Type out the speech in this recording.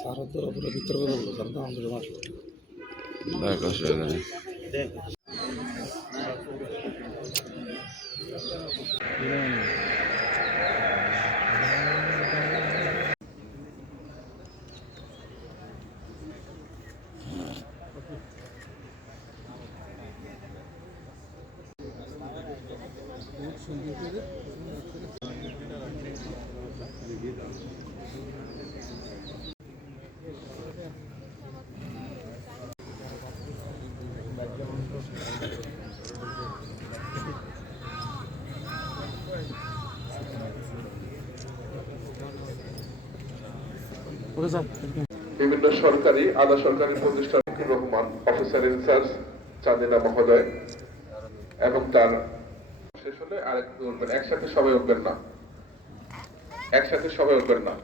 সারা তো পুরো ভিতরে বলবো সারা তো আমাদের মাসলো দেখ অসুবিধা নেই। বিভিন্ন সরকারি আধা সরকারি প্রতিষ্ঠান রহমান অফিসার ইনচার্জ চাঁদিনা মহোদয় এবং তার শেষ হলে আরেক উঠবেন, একসাথে সবাই উঠবেন না, একসাথে সবাই উঠবেন না।